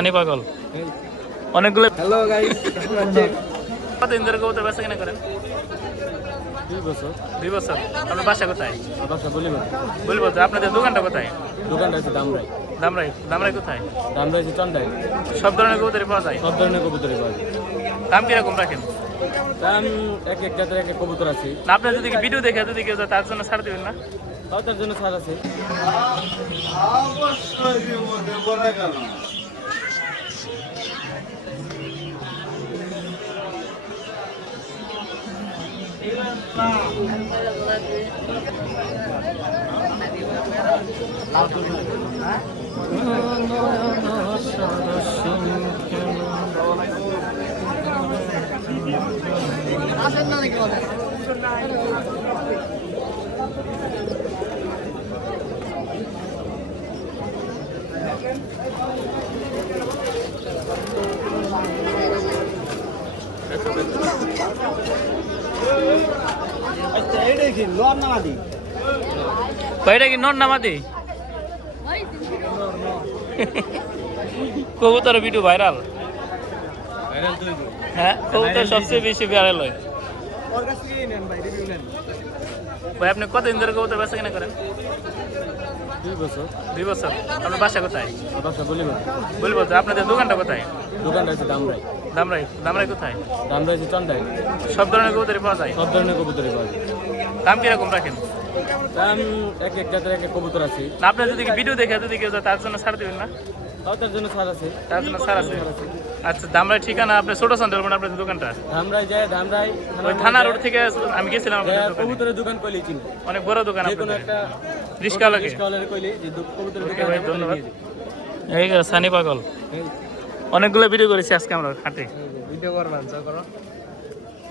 পানি পাগল অনেকগুলো। হ্যালো গাইস, কেমন আছেন? কতদিন ধরে কবুতর বেচা কিনা করেন? 2 বছর। 2 বছর। আপনার বাসা কোথায়? বাসা বলিবার। বলবো তো আপনাদের দোকানটা কোথায়? দোকানটা আছে দামরাই। দামরাই কোথায়? দামরাই আছে চন্ডাই। সব ধরনের কবুতরই পাওয়া যায়? সব ধরনের কবুতরই পাওয়া যায়। দাম কিরকম রাখেন? দাম এক এক জাতের এক এক কবুতর আছে। না আপনার যদি ভিডিও দেখে যদি কেউ যায় তার জন্য ছাড় দিবেন না? তার জন্য ছাড় আছে। কয়টা কি নর নামাদি? কবুতর ভিডিও ভাইরাল। হ্যাঁ, কবুতর সবচেয়ে বেশি ভাইরাল হয়। ভাই আপনি কতদিন ধরে কবুতর বেচা কিনা করেন? 2 বছর। 2 বছর। আপনার বাসা কোথায়? বাসা বলিবার। বলবো তো আপনাদের দোকানটা কোথায়? দোকানটা আছে দামরাই। দামরাই কোথায়? দামরাই আছে চন্ডাই। সব ধরনের কবুতরই পাওয়া যায়? সব ধরনের কবুতরই পাওয়া যায়। দাম কিরকম রাখেন? দাম এক এক জাতের এক এক কবুতর আছে। না আপনার যদি ভিডিও দেখে যদি কেউ যায় তার জন্য ছাড় দিবেন না? তার জন্য ছাড় আছে। তার জন্য ছাড় আছে। আচ্ছা, দামরাই ঠিকানা আপনার ছোট সন্দেহ আপনাদের দোকানটা? ধামরাই যায়, ধামরাই ওই থানা রোড থেকে আমি গেছিলাম আপনাদের দোকানে। কবুতরের দোকান কইলেই চিনি। অনেক বড় দোকান যে কোনো আপনাদের। একটা রিস্কাওয়ালাকে? রিস্কাওয়ালার কইলেই যে কবুতরের ওকে দোকান ভাই, আছে, ধন্যবাদ। নিয়ে যাবে। এই সানি পাগল অনেকগুলো ভিডিও করেছি আজকে আমরা হাটে। ভিডিও করবেন যা করো।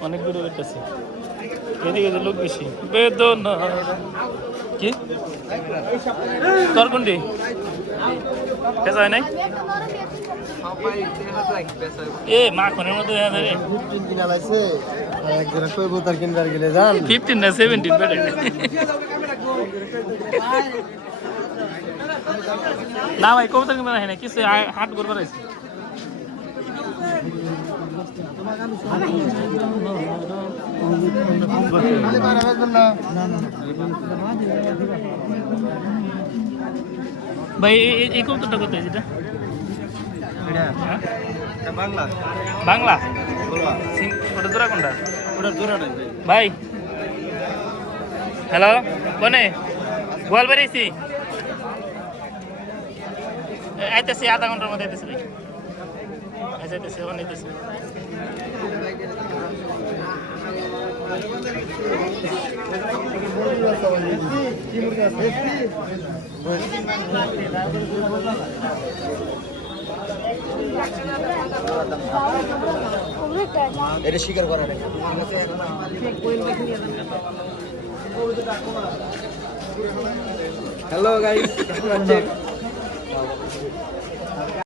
অনেক ভিডিও করতেছি। এদিকে যে লোক বেশি বেদনা কি তোর কোনটি পেঁচা হয় নাই? এ মাখনের মধ্যে দেখা যায় রে। 15 কিনা লাইছে একজন কবুতর কিনবার গেলে জান 15 না 17 বেড়ে না ভাই কবুতর কিনবার হয় না কিছু হাট করবার আছে। ভাই এই কবুতরটা কত যেটা? বাংলা বাংলা ওটা জোড়া কোনটা? ওটা জোড়া নাই ভাই হ্যালো বনে গোয়াল বেরিয়েছি আইতেছি আধা ঘন্টার মধ্যে আইতেছি ভাই। আচ্ছা আইতেছি ওখানে আইতেছি। এটা স্বীকার করা নাই। হ্যালো গাইস, কেমন আছেন?